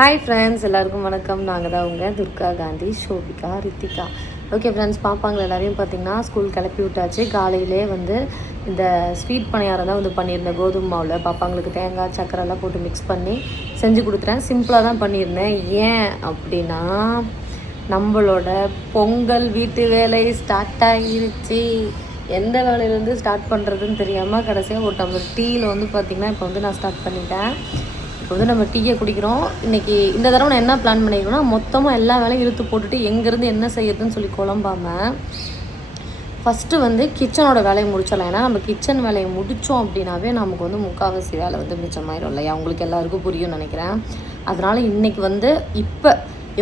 Hi friends, எல்லாருக்கும் வணக்கம். நாங்கள் தான் உங்கள் துர்கா காந்தி, ஷோபிகா, ரித்திகா. ஓகே ஃப்ரெண்ட்ஸ், பாப்பாங்களை எல்லாரையும் பார்த்திங்கன்னா ஸ்கூல் கிளப்பி விட்டாச்சு. காலையிலே வந்து இந்த ஸ்வீட் பணியாரம் தான் வந்து பண்ணியிருந்தேன். கோதுமை மாவில் பாப்பாங்களுக்கு தேங்காய் சக்கரைலாம் போட்டு மிக்ஸ் பண்ணி செஞ்சு கொடுத்துட்டேன். சிம்பிளாக தான் பண்ணியிருந்தேன். ஏன் அப்படின்னா, நம்மளோட பொங்கல் வீட்டு வேலை ஸ்டார்ட் ஆகிருச்சு. எந்த வேலையிலேருந்து ஸ்டார்ட் பண்ணுறதுன்னு தெரியாமல் கடைசியாக ஒரு டம்ளர் டீயில் வந்து பார்த்திங்கன்னா இப்போ வந்து நான் ஸ்டார்ட் பண்ணிட்டேன். இப்போ வந்து நம்ம டீயை குடிக்கிறோம். இன்றைக்கி இந்த தடவை நான் என்ன பிளான் பண்ணிக்கிறோன்னா, மொத்தமாக எல்லா வேலையும் இழுத்து போட்டுட்டு எங்கேருந்து என்ன செய்யறதுன்னு சொல்லி குழம்பாமல் ஃபஸ்ட்டு வந்து கிச்சனோட வேலையை முடிச்சிடலாம். ஏன்னா நம்ம கிச்சன் வேலையை முடித்தோம் அப்படின்னாவே நமக்கு வந்து முக்கால்வாசி வேலை வந்து மிச்சமாயிடும் இல்லையா? அவங்களுக்கு எல்லாருக்கும் புரியும்னு நினைக்கிறேன். அதனால் இன்றைக்கி வந்து இப்போ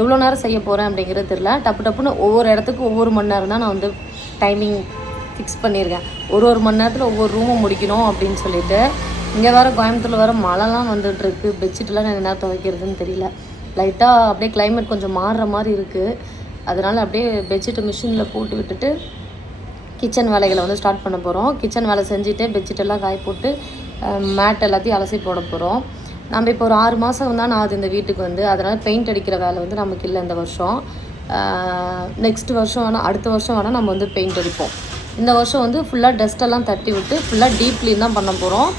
எவ்வளோ நேரம் செய்ய போகிறேன் அப்படிங்கிறது தெரியல. டப்புன்னு ஒவ்வொரு இடத்துக்கு ஒவ்வொரு மணி நேரம் தான் நான் வந்து டைமிங் ஃபிக்ஸ் பண்ணியிருக்கேன். ஒரு மணி நேரத்தில் ஒவ்வொரு ரூமை முடிக்கணும் அப்படின்னு சொல்லிட்டு. இங்கே வேறு கோயம்புத்தூரில் வேறு மழைலாம் வந்துட்டுருக்கு. பெட்ஷீட்லாம் நான் என்ன துவைக்கிறதுன்னு தெரியல. லைட்டாக அப்படியே கிளைமேட் கொஞ்சம் மாறுற மாதிரி இருக்குது. அதனால் அப்படியே பெட்ஷீட்டை மிஷினில் போட்டு விட்டுட்டு கிச்சன் வேலைகளை வந்து ஸ்டார்ட் பண்ண போகிறோம். கிச்சன் வேலை செஞ்சுட்டு பெட்ஷீட்டெல்லாம் காய போட்டு மேட் எல்லாத்தையும் அலசி போட போகிறோம். நம்ம இப்போ ஒரு 6 மாதம் தான் ஆகுது இந்த வீட்டுக்கு வந்து. அதனால் பெயிண்ட் அடிக்கிற வேலை வந்து நமக்கு இல்லை இந்த வருஷம். நெக்ஸ்ட் வருஷம் வேணால், அடுத்த வருஷம் வேணால் நம்ம வந்து பெயிண்ட் அடிப்போம். இந்த வருஷம் வந்து ஃபுல்லாக டஸ்ட்டெல்லாம் தட்டி விட்டு ஃபுல்லாக டீப் க்ளீன் தான் பண்ண போகிறோம்.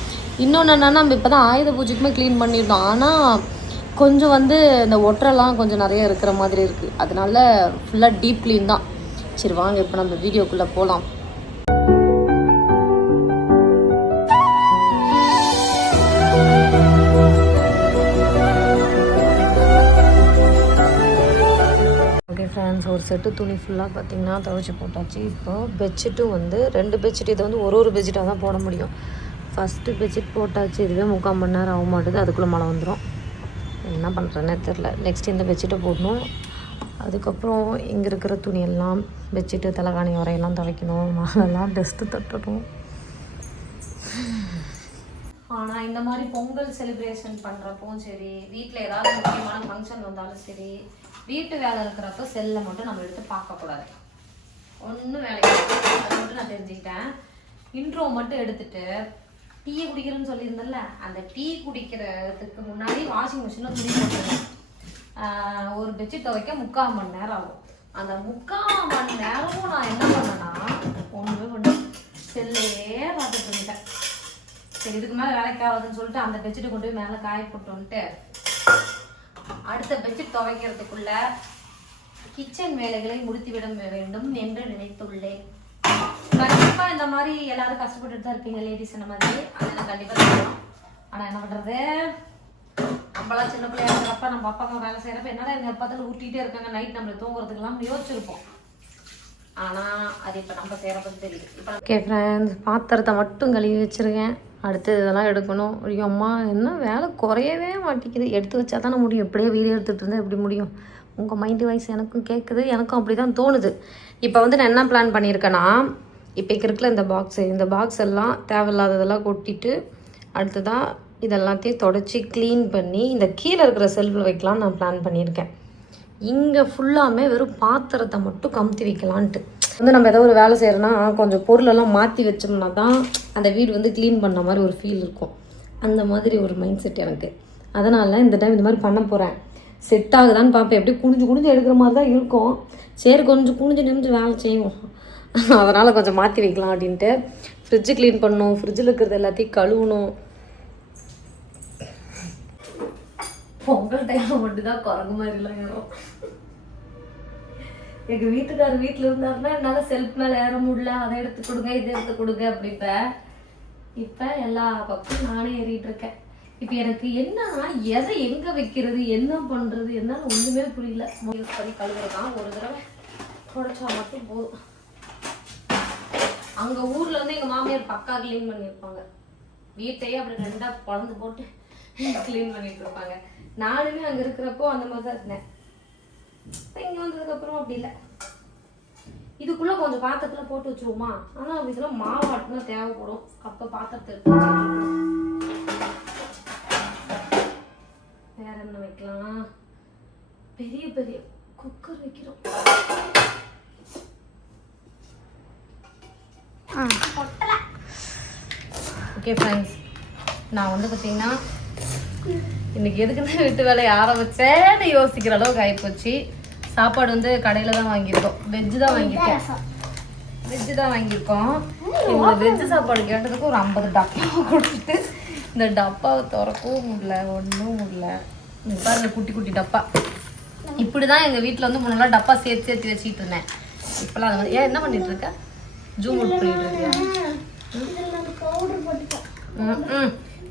இன்னொன்று என்னென்னா, நம்ம இப்போ தான் ஆயுத பூஜைக்குமே க்ளீன் பண்ணியிருந்தோம். ஆனால் கொஞ்சம் வந்து இந்த ஒட்டரெல்லாம் கொஞ்சம் நிறைய இருக்கிற மாதிரி இருக்குது. அதனால ஃபுல்லாக டீப் க்ளீன் தான். சரி வாங்க இப்போ நம்ம வீடியோக்குள்ளே போகலாம். ஓகே ஃப்ரெண்ட்ஸ், ஒரு செட்டு துணி ஃபுல்லாக பார்த்திங்கன்னா துவைச்சி போட்டாச்சு. இப்போ பெட்ஷீட்டும் வந்து 2 பெட்ஷீட், இதை வந்து ஒரு பெட்ஷீட்டாக தான் போட முடியும். ஃபஸ்ட்டு பெட்ஷீட் போட்டாச்சு. இதுவே 3/4 மணி நேரம் ஆக மாட்டுது. அதுக்குள்ளே மழை வந்துடும். என்ன பண்ணுறேன்னே தெரில. நெக்ஸ்ட் இந்த பெட்ஷீட்டை போடணும். அதுக்கப்புறம் இங்கே இருக்கிற துணியெல்லாம் பெட்ஷீட்டு தலைகாணி வரையெல்லாம் துவைக்கணும். மழைலாம் டஸ்ட்டு தட்டணும். ஆனால் இந்த மாதிரி பொங்கல் செலிப்ரேஷன் பண்ணுறப்பவும் சரி, வீட்டில் ஏதாவது முக்கியமான ஃபங்க்ஷன் வந்தாலும் சரி, வீட்டு வேலை இருக்கிறப்ப செல்லை மட்டும் நம்ம எடுத்து பார்க்கக்கூடாது. ஒன்றும் வேலை அதை மட்டும் நான் தெரிஞ்சுக்கிட்டேன். இன்ட்ரோ மட்டும் எடுத்துகிட்டு டீயை குடிக்கிறேன்னு சொல்லியிருந்தேன்ல, அந்த டீ குடிக்கிறதுக்கு முன்னாடி வாஷிங் மிஷினில் துணி போட்டுருவேன். ஒரு பெட்ஷீட் துவைக்க 3/4 மணி நேரம் ஆகும். அந்த 3/4 மணி நேரமும் நான் என்ன பண்ணேன்னா, ஒன்று செல்லையே பார்த்துட்டு இருந்தேன். சரி, இதுக்கு மேலே வேலைக்கு ஆகுதுன்னு சொல்லிட்டு அந்த பெட்ஷீட்டை கொண்டு போய் மேலே காய போட்டு வந்துட்டு அடுத்த பெட்ஷீட் துவைக்கிறதுக்குள்ள கிச்சன் வேலைகளை முடித்துவிட வேண்டும் என்று நினைத்துள்ளேன். கண்டிப்பா இந்த மாதிரி எல்லாரும் கஷ்டப்பட்டுட்டு தான் இருப்பீங்க லேடிஸ், இந்த மாதிரி. அதெல்லாம் கண்டிப்பா செய்யலாம். ஆனா என்ன பண்றது, நம்மளாம் சின்ன பிள்ளையா இருக்கிறப்ப நம்ம அப்பா அம்மா வேலை செய்யறப்ப என்னடா எங்க பார்த்தாலும் ஊட்டிகிட்டே இருக்காங்க, நைட் நம்மள தூங்குறதுக்கெல்லாம் யோசிச்சிருப்போம். ஆனா அது இப்ப நம்ம செய்யறப்ப தெரியுது. இப்போ ஓகே ஃப்ரெண்ட்ஸ், பாத்திரத்தை மட்டும் கழுவி வச்சிருக்கேன். அடுத்து இதெல்லாம் எடுக்கணும். ஐயோ அம்மா, என்ன வேலை குறையவே மாட்டேங்குது. எடுத்து வச்சா தானே முடியும். இப்படியே வீடியோ எடுத்துகிட்டு இருந்தால் எப்படி முடியும்? உங்கள் மைண்டு வாய்ஸ் எனக்கும் கேட்குது, எனக்கும் அப்படி தான் தோணுது. இப்போ வந்து நான் என்ன பிளான் பண்ணியிருக்கேன்னா, இப்போ இருக்குல்ல இந்த பாக்ஸ் எல்லாம் தேவையில்லாததெல்லாம் கொட்டிட்டு அடுத்ததாக இதெல்லாத்தையும் தொடச்சி க்ளீன் பண்ணி இந்த கீழே இருக்கிற செல்ஃபில் வைக்கலான்னு நான் பிளான் பண்ணியிருக்கேன். இங்கே ஃபுல்லாமே வெறும் பாத்திரத்தை மட்டும் கமுத்தி வைக்கலான்ட்டு. வந்து நம்ம ஏதோ ஒரு வேலை செய்கிறோன்னா கொஞ்சம் பொருளெல்லாம் மாற்றி வச்சோம்னா தான் அந்த வீடு வந்து க்ளீன் பண்ண மாதிரி ஒரு ஃபீல் இருக்கும். அந்த மாதிரி ஒரு மைண்ட் செட் எனக்கு. அதனால் இந்த டைம் இந்த மாதிரி பண்ண போகிறேன். செட் ஆகுதான்னு பார்ப்பேன். எப்படி குனிஞ்சு எடுக்கிற மாதிரி தான் இருக்கும். சரி, கொஞ்சம் குனிஞ்சு வேலை செய்வோம். அதனால் கொஞ்சம் மாற்றி வைக்கலாம் அப்படின்ட்டு. ஃப்ரிட்ஜு க்ளீன் பண்ணணும், ஃப்ரிட்ஜில் இருக்கிறது எல்லாத்தையும் கழுவணும். பொங்கல் டைமில் மட்டும்தான் குரங்கு மாதிரிலாம் ஏறும். எங்கள் வீட்டுக்காரர் வீட்டில் இருந்தாருன்னா என்னால் செல்ஃப் மேலே ஏற முடியல, அதை எடுத்து கொடுங்க இதை எடுத்து கொடுங்க அப்படிப்ப. இப்போ எல்லா பக்கம் நானே ஏறிட்டு இருக்கேன். இப்போ எனக்கு என்னன்னா, எதை எங்கே வைக்கிறது, என்ன பண்ணுறது, என்னால் ஒன்றுமே புரியல. யூஸ் பண்ணி கழுவுறதான் ஒரு தடவை தொடச்சா மட்டும் போதும். அங்கே ஊரில் வந்து எங்கள் மாமியார் பக்கா க்ளீன் பண்ணியிருப்பாங்க. வீட்டையே அப்படி 2ஆக குழந்து போட்டு க்ளீன் பண்ணிட்டு இருப்பாங்க. நானுமே அங்கே இருக்கிறப்போ அந்த மாதிரி தான் இருந்தேன். இங்கே வந்ததுக்கப்புறம் அப்படி இல்லை. இதுக்குள்ளே கொஞ்சம் பாத்திரத்தில் போட்டு வச்சுருவோமா? ஆனால் இதெல்லாம் மாவாட்டினா தேவைப்படும். அப்போ பாத்திரத்தை எடுத்து வேற என்ன வைக்கலாம்? பெரிய குக்கர் வைக்கிறோம். ஓகே ஃப்ரெண்ட்ஸ், நான் வந்து பார்த்தீங்கன்னா இன்னைக்கு எதுக்குன்னு வீட்டு வேலையை ஆரம்பிச்சேன்னு யோசிக்கிற அளவுக்கு ஆகிப்போச்சு. சாப்பாடு வந்து கடையில் தான் வாங்கியிருக்கோம். வெஜ்ஜு தான் வாங்கியிருக்கோம். இவங்க வெஜ்ஜு சாப்பாடு கேட்டதுக்கு ஒரு 50 டப்பாவை கொடுத்துட்டு இந்த டப்பாவை திறக்கவும் முடியல, ஒன்றும் முடியல. இங்கே பாருங்க குட்டி குட்டி டப்பா. இப்படி தான் எங்கள் வீட்டில் வந்து முன்னெல்லாம் டப்பா சேர்த்து வச்சுக்கிட்டு இருந்தேன். இப்போலாம் அது ஏன் என்ன பண்ணிட்டு இருக்க? ஜூம் அவுட் பண்ணிட்டு இருக்கியா?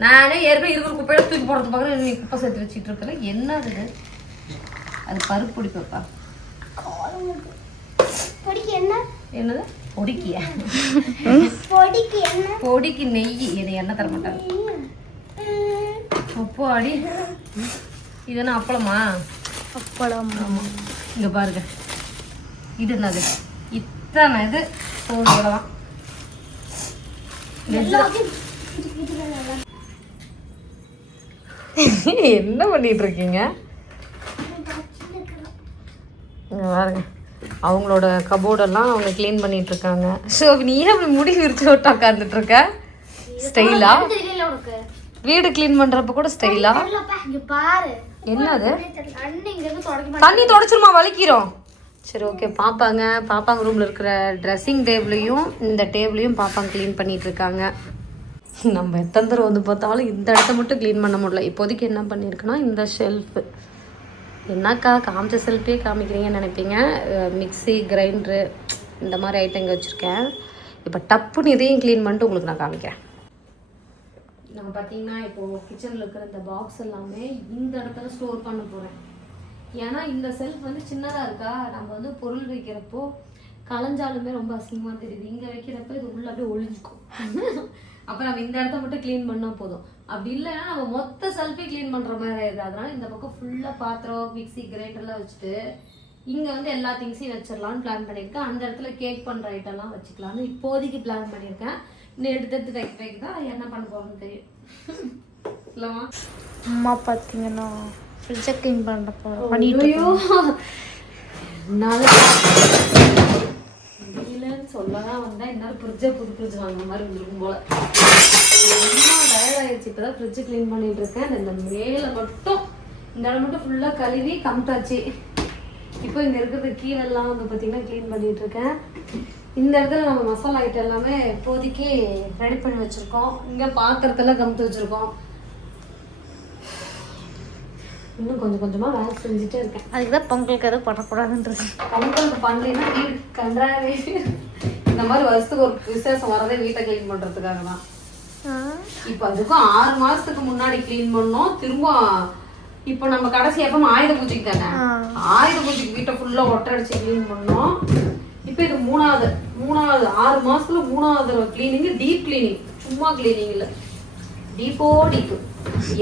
நானே ஏற்கனவே இருக்கிற குப்பையில தூக்கி போடுறது பார்க்குறேன். நீ குப்பை சேர்த்து வச்சுட்டு இருக்கல. என்ன அது பருப்பு பொடி பாப்பா. என்னது பொடிக்கியா? பொடிக்கு நெய். இது எண்ணெய் தர மாட்டாங்க. அப்போ அடி இது என்ன அப்பளமா? அப்பளம். ஆமாம். இங்கே பாருங்க, இது என்னது? இத்தனை இது சோளோட தான். என்ன பண்ணிட்டு இருக்கீங்க? பாருங்க, அவங்களோட கபோர்டெல்லாம் அவங்க க்ளீன் பண்ணிட்டு இருக்காங்க. ஸோ நீ ஏன் அப்படி முடி விரிச்சு விட்டு உட்காந்துட்டு இருக்க? ஸ்டைலா வீடு க்ளீன் பண்றப்ப கூட ஸ்டைலா? என்னது தண்ணி தொடச்சிருமா? வலிக்கிறோம். சரி ஓகே. பாப்பாங்க ரூமில் இருக்கிற ட்ரெஸ்ஸிங் டேபிளையும் இந்த டேபிளையும் பாப்பாங்க க்ளீன் பண்ணிட்டு இருக்காங்க. நம்ம எத்தனை தடவை வந்து பார்த்தாலும் இந்த இடத்த மட்டும் க்ளீன் பண்ண முடியல. இப்போதைக்கு என்ன பண்ணியிருக்குன்னா, இந்த ஷெல்ஃபு என்னக்கா காமிச்ச செல்ஃபே காமிக்கிறீங்கன்னு நினைப்பீங்க. மிக்ஸி, கிரைண்டரு இந்த மாதிரி ஐட்டம் இங்கே வச்சுருக்கேன். இப்போ டப்புன்னு இதையும் க்ளீன் பண்ணிட்டு உங்களுக்கு நான் காமிக்கிறேன். நான் பார்த்தீங்கன்னா இப்போது கிச்சனில் இருக்கிற இந்த பாக்ஸ் எல்லாமே இந்த இடத்துல ஸ்டோர் பண்ண போகிறேன். ஏன்னா இந்த செல்ஃப் வந்து சின்னதாக இருக்கா, நம்ம வந்து பொருள் வைக்கிறப்போ கலைஞ்சாலுமே ரொம்ப அசிங்கமாக தெரியுது. இங்கே வைக்கிறப்ப இது உள்ள அப்படியே ஒழிஞ்சிக்கும். அப்போ நம்ம இந்த இடத்த மட்டும் க்ளீன் பண்ணால் போதும். அப்படி இல்லைன்னா நம்ம மொத்த செல்ஃபே க்ளீன் பண்ணுற மாதிரி ஆயிடுது. அதனால இந்த பக்கம் ஃபுல்லாக பாத்திரம், மிக்ஸி, கிரைண்டர்லாம் வச்சுட்டு இங்கே வந்து எல்லா திங்ஸையும் வச்சிடலான்னு பிளான் பண்ணியிருக்கேன். அந்த இடத்துல கேக் பண்ணுற ஐட்டம்லாம் வச்சுக்கலான்னு இப்போதைக்கு பிளான் பண்ணியிருக்கேன். இன்னும் எடுத்து வைக்க தான் என்ன பண்ண போகிறோன்னு தெரியும். இல்லைம்மா? அம்மா பார்த்தீங்கன்னா ஃப்ரிட்ஜை க்ளீன் பண்ணிட்டு இல்லைன்னு சொல்லலாம் வந்தால் என்னால் புது ஃப்ரிட்ஜ் வாங்குற மாதிரி இருக்கும் போல். டயர்ட் ஆயிடுச்சு. இப்போ தான் ஃப்ரிட்ஜு க்ளீன் பண்ணிட்டு இருக்கேன். இந்த மேலே மட்டும் இந்த இடம் மட்டும் ஃபுல்லாக கழுவி கம்ட்டாச்சு. இப்போ இங்கே இருக்கிறது கீழெல்லாம் வந்து பார்த்திங்கன்னா க்ளீன் பண்ணிகிட்டு இருக்கேன். இந்த இடத்துல நம்ம மசாலா ஐட்டம் எல்லாமே இப்போதைக்கு ரெடி பண்ணி வச்சுருக்கோம். இங்கே பாத்திரத்தெல்லாம் கமுத்து வச்சுருக்கோம். இன்னும் கொஞ்சம் கொஞ்சமாக வேலை செஞ்சுட்டே இருக்கேன். அதுக்கு தான் பொங்கலுக்கு எதுவும் பண்ணக்கூடாதுன்றது. பொங்கலுக்கு பண்ணலைன்னா வீடு கன்றாவே. இந்த மாதிரி வருஷத்துக்கு ஒரு விசேஷம் வரதே வீட்டை க்ளீன் பண்ணுறதுக்காக தான். இப்போ அதுக்கும் 6 மாதத்துக்கு முன்னாடி க்ளீன் பண்ணோம். திரும்ப இப்போ நம்ம கடைசி எப்போ ஆயுத பூஜைக்கு தானே, ஆயுத பூஜைக்கு வீட்டை ஃபுல்லாக ஒட்டை அடிச்சு க்ளீன் பண்ணோம். இப்போ இது மூணாவது 6 மாதத்துல 3வது க்ளீனிங்கு. டீப் க்ளீனிங், சும்மா க்ளீனிங் இல்லை, டீப்பு.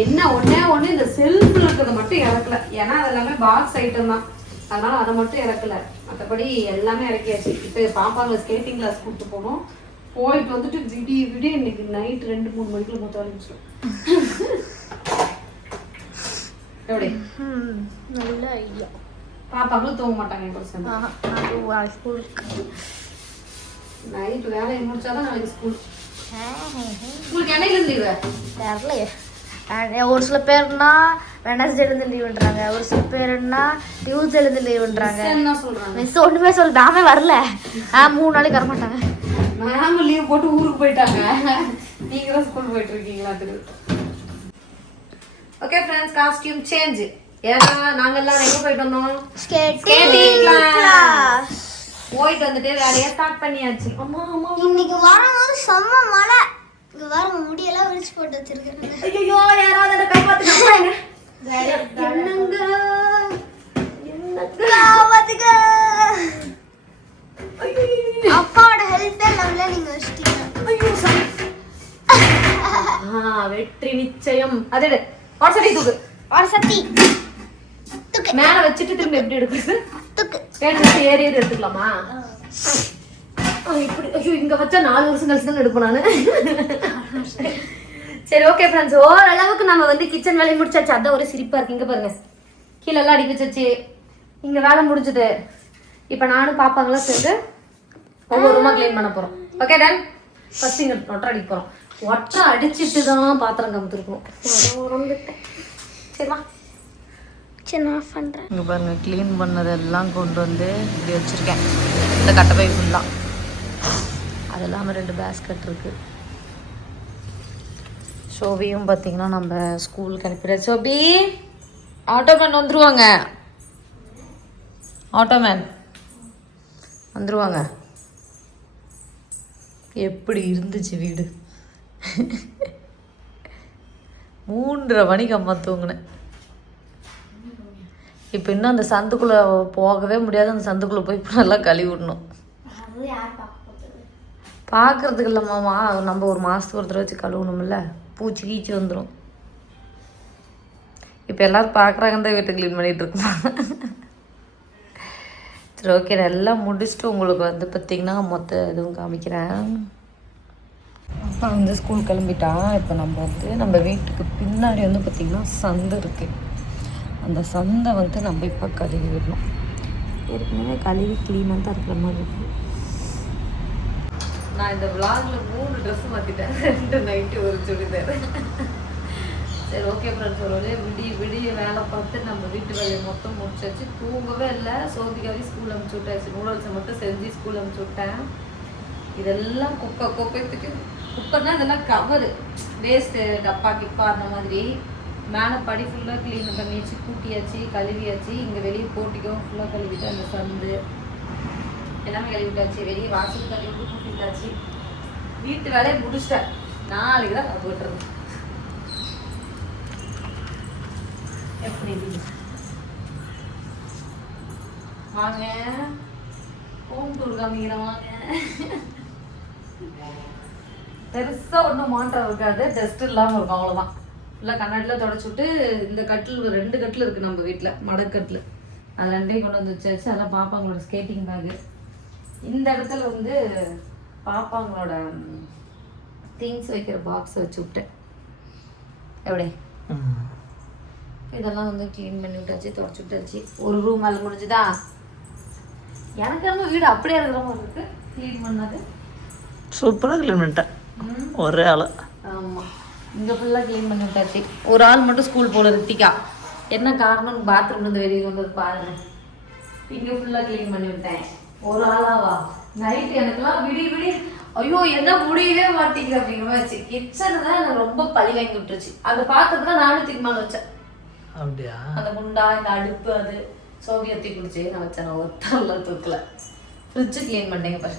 என்ன ஒன்று இந்த செல்ஃபில் இருக்கிறத மட்டும் இறக்கல. ஏன்னா அது எல்லாமே பாக்ஸ் ஐட்டம் தான், அதனால அதை மட்டும் இறக்கல. மற்றபடி எல்லாமே இறக்கியாச்சு. இப்போ பாப்பாங்களை ஸ்கேட்டிங் கிளாஸ் கூப்பிட்டு போனோம். போயிட்டு வந்துட்டு விடிய இன்னைக்கு நைட் 2-3 மணிக்குள்ள மொத்தம் ஆரம்பிச்சிடும். எப்படி நல்ல ஐடியா. பாப்பாங்களும் தூங்க மாட்டாங்க. நைட்டு வேலையை முடிச்சாதான் நாளைக்கு ஸ்கூல். ஸ்கூலுக்கு என்னைக்கு லீவு தெரியலையே. ஒரு சில பேர்னா வெனஸ்டேலேருந்து லீவுன்றாங்க, ஒரு சில பேர்னா டியூஸ்டேலேருந்து லீவுன்றாங்க. என்ன சொல்றாங்க? மிஸ் ஒன்றுமே சொல்ல, நாமே வரல. 3 நாளைக்கு வர மாட்டாங்க. மேம் லீவ் போட்டு ஊருக்கு போயிட்டாங்க. நீங்க தான் ஸ்கூல் போயிட்டு இருக்கீங்களா? Okay friends, costume change. ஏன்னா நாங்க எல்லாம் எங்க போயிட்டு வந்தோம்? ஸ்கேட்டிங் கிளாஸ் போயிட்டு வந்துட்டு வேலையை ஸ்டார்ட் பண்ணியாச்சு. அம்மா இன்னைக்கு வரும்போது செம்ம மழை. இங்க வர முடியெல்லாம் விரிச்சு போட்டு வச்சிருக்கேன். ஐயோ யாராவது என்ன காப்பாத்துங்க. அப்பாவோட ஹெல்ப்பே லவ்ல நீங்க வச்சிட்டீங்க. வெற்றி நிச்சயம். அதே வாட்ஸ்அப் தூக்கு. வாட்ஸ்அப் தூக்கு மேல வச்சிட்டு திரும்ப எப்படி எடுக்குறது? தூக்கு ஏறி எடுத்துக்கலாமா? இப்படி ஐயோ இங்க வச்சா 4 வருஷம் கழிச்சு தான் எடுப்போம் நானு. சரி ஓகே ஃப்ரெண்ட்ஸ், ஓரளவுக்கு நம்ம வந்து கிச்சன் வேலையை முடிச்சாச்சு. அதான் ஒரு சிரிப்பா இருக்கு. இங்க பாருங்க, கீழெல்லாம் அடிக்க வச்சாச்சு. இங்க வேலை முடிஞ்சுது. இப்ப நானும் பாப்பாங்களாம் சேர்ந்து ஒவ்வொரு ரூமா கிளீன் பண்ண போறோம். Okay done. ஃபர்ஸ்ட் இங்க ஒட்டரை அடிக்க போறோம். ஒட்டரை அடிச்சுட்டு தான் பாத்திரம் கமுத்திருக்கணும். சரி வா. சரி நான் ஆஃப் பண்ணுறேன். இங்கே பாருங்கள், க்ளீன் பண்ணதெல்லாம் கொண்டு வந்து இப்படி வச்சுருக்கேன். இந்த கட்டப்பை ஃபுல்லாக. அது இல்லாமல் 2 பேஸ்கெட் இருக்குது. சோபியும் பார்த்திங்கன்னா நம்ம ஸ்கூலுக்கு அனுப்பிடுற. சோபி, ஆட்டோமேன் வந்துருவாங்க. ஆட்டோமேன் வந்துருவாங்க. எப்படி இருந்துச்சு வீடு? 3:30 மணிக்கு அம்மா தூங்கினேன். இப்போ இன்னும் அந்த சந்துக்குள்ளே போகவே முடியாது. அந்த சந்துக்குள்ளே போய் இப்போ நல்லா கழுவி விடணும். பார்க்குறதுக்கு இல்லைம்மாமா, நம்ம ஒரு மாதத்துக்கு ஒரு தடவை வச்சு கழுவணும்ல, பூச்சி கீச்சி வந்துடும். இப்போ எல்லோரும் பார்க்குறாங்கன்னு தான் வீட்டை க்ளீன் பண்ணிகிட்டு இருக்கோம். சரி ஓகே, எல்லாம் முடிச்சுட்டு உங்களுக்கு வந்து பார்த்திங்கன்னா மொத்த இதுவும் காமிக்கிறேன். அப்பா வந்து ஸ்கூல் கிளம்பிட்டான். இப்போ நம்ம வீட்டுக்கு பின்னாடி வந்து பார்த்திங்கன்னா சந்தை இருக்குது. அந்த சந்தை வந்து நம்ம இப்போ கழுவி விடணும். ஏற்கனவே கழுவி க்ளீனாக தான் இருக்கிற மாதிரி இருக்குது. நான் இந்த விளாகில் 3 ட்ரெஸ்ஸு மாற்றிட்டேன். 2 நைட்டு ஒரு சுடிதார். சரி ஓகே ஃப்ரெண்ட்ஸ், ஒரு விடிய வேலை பார்த்து நம்ம வீட்டு வேலையை மொத்தம் முடிச்சாச்சு. தூங்கவே இல்லை. சோபிக்காவே ஸ்கூல் அனுப்பிச்சி விட்டாச்சு. நூடுல்ஸை மட்டும் செஞ்சு ஸ்கூல் அனுப்பிச்சி விட்டேன். இதெல்லாம் குப்பைத்துக்கு. குப்பைன்னா இதெல்லாம் கவரு, வேஸ்ட்டு டப்பா கிப்பா அந்த மாதிரி. மேலே படி ஃபுல்லாக க்ளீன் பண்ணியாச்சு, கூட்டியாச்சு, கழுவியாச்சு. இங்கே வெளியே போட்டிக்கும் ஃபுல்லாக கழுவிட்டு அந்த சந்து எல்லாமே கழுவிட்டாச்சு. வெளியே வாசல் கழுவிட்டு கூட்டிட்டாச்சு. வீட்டு வேலையை முடிச்சிட்டேன். நாளைக்கு தான் போட்டுருது. எப்படி வாங்க ஹோம் டூர் காமிக்கிறேன் வாங்க. பெருசாக ஒன்றும் மாற்றம் இருக்காது, டஸ்ட் இல்லாமல் இருக்கும், அவ்வளோதான். ஃபுல்லாக கண்ணாடியில் தொடச்சி விட்டு இந்த கட்டில் 2 கட்டில் இருக்குது நம்ம வீட்டில், மடக்கட்டில். அது 2ஐயும் கொண்டு வந்து வச்சாச்சு. அதெல்லாம் பாப்பாங்களோட ஸ்கேட்டிங் பேகு. இந்த இடத்துல வந்து பாப்பாங்களோட திங்ஸ் வைக்கிற பாக்ஸ் வச்சு விட்டேன். எப்படி இதெல்லாம் வந்து க்ளீன் பண்ணி விட்டாச்சு, தொடச்சி விட்டாச்சு. ஒரு ரூம் மேலே முடிஞ்சுதா? எனக்கு நம்ம வீடு அப்படியே இருக்கிற மாதிரி இருக்கு. க்ளீன் பண்ணது சூப்பராக க்ளீன் பண்ணிட்டேன் ஒரே ஆள். ஆமாம், இங்கே ஃபுல்லாக க்ளீன் பண்ணி விட்டாச்சு. ஒரு ஆள் மட்டும் ஸ்கூல் போல ரித்திகா. என்ன காரணம்? பாத்ரூம்லேருந்து வெளியே வந்தது பாருங்க. இங்கே ஃபுல்லாக க்ளீன் பண்ணி விட்டேன். ஒரு ஆளாவா? நைட்டு எனக்குலாம் விடி ஐயோ என்ன முடியவே மாட்டேங்குது அப்படிங்கிற மாதிரி. கிச்சனு தான் எனக்கு ரொம்ப பழி வாங்கி விட்டுருச்சு. அந்த பாத்திரத்தை தான் நானும் தீர்மானம் வச்சேன். அப்படியா? அந்த குண்டா, இந்த அடுப்பு, அது சோவியத்தி குடிச்சு நான் வச்சேன். நான் ஒருத்தரில் தூக்கல. ஃப்ரிட்ஜு க்ளீன் பண்ணேங்க பாரு.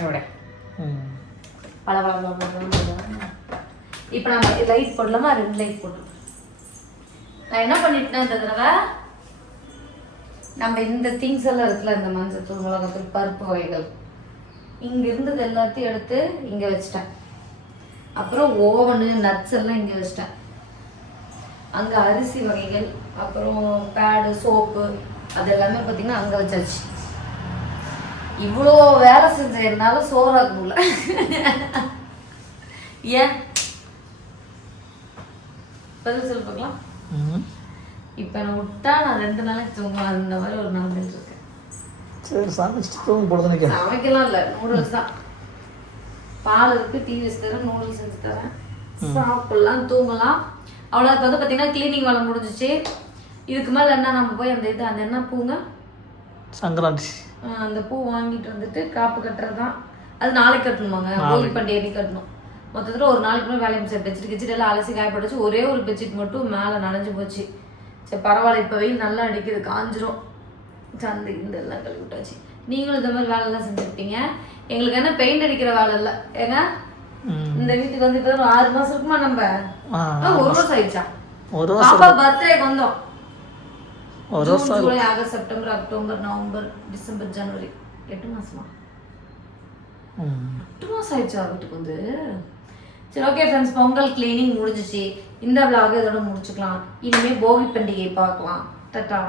எவ்வளோ பல இப்போ நம்ம லைட் போடலாமா? 2 லைட் போட்டோம். நான் என்ன பண்ணிட்டேன் இந்த தடவை, நம்ம இந்த திங்ஸ் எல்லாம் இருக்குல்ல, இந்த மஞ்சள், மிளகாத்தூள், பருப்பு வகைகள், இங்கே இருந்தது எல்லாத்தையும் எடுத்து இங்கே வச்சிட்டேன். அப்புறம் ஓவனு, நட்ஸ் எல்லாம் இங்கே வச்சிட்டேன். அங்கே அரிசி வகைகள், அப்புறம் பேடு, சோப்பு, அது எல்லாமே பார்த்திங்கன்னா அங்கே வச்சாச்சு. இவ்வளோ வேலை செஞ்ச என்னால் சோறாக்கணும்ல. ஏன் பதில் சொல்லி பார்க்கலாம். இப்போ நான் விட்டா நான் 2 நாளைக்கு தூங்குவேன். அந்த மாதிரி ஒரு நாள் இருக்கேன். சரி சமைச்சிட்டு தூங்க போடுறது. சமைக்கலாம் இல்லை, நூடுல்ஸ் தான். பால் இருக்குது, டீ வச்சு தரேன், நூடுல்ஸ் செஞ்சு தரேன், சாப்பிட்லாம், தூங்கலாம். அவ்வளோ. இப்போ வந்து பார்த்தீங்கன்னா க்ளீனிங் வேலை முடிஞ்சிச்சு. இதுக்கு மேலே என்ன, நம்ம போய் அந்த அந்த என்ன பூங்க, சங்கராந்தி, அந்த பூ வாங்கிட்டு வந்துட்டு காப்பு கட்டுறது தான். அது நாளைக்கு கட்டணுமாங்க, போகி பண்டிகை கட்டணும். மொத்தத்தில் ஒரு நாளைக்கு மேலே வேலையை முடிச்சு பெட்ஷீட் கிச்சிட்டு எல்லாம் அலசி காயப்பட்டுச்சு. ஒரே ஒரு பெட்ஷீட் மட்டும் மேலே நனைஞ்சு போச்சு. சரி பரவாயில்ல, இப்போ வெயில் நல்லா அடிக்குது, காஞ்சிரும். சந்தை இந்த எல்லாம் கழுவி விட்டாச்சு. நீங்களும் இந்த மாதிரி வேலையெல்லாம் செஞ்சுருப்பீங்க. எங்களுக்கு என்ன பெயிண்ட் அடிக்கிற வேலை இல்லை. ஏன்னா இந்த வீட்டுக்கு வந்து இப்போ 6 மாதம் இருக்குமா? நம்ம 1 வருஷம் ஆயிடுச்சா? பாப்பா பர்த்டேக்கு வந்தோம். June, July, August, September, October, November, December, ஜனவரி, 8 மாசமா? 8 மாசம் ஆயிடுச்சா வீட்டுக்கு வந்து? சரி ஓகே ஃப்ரெண்ட்ஸ், பொங்கல் கிளீனிங் முடிஞ்சிச்சு. இந்த விளாக இதோட முடிச்சுக்கலாம். இனிமேல் போகி பண்டிகை பார்க்கலாம். டட்டா.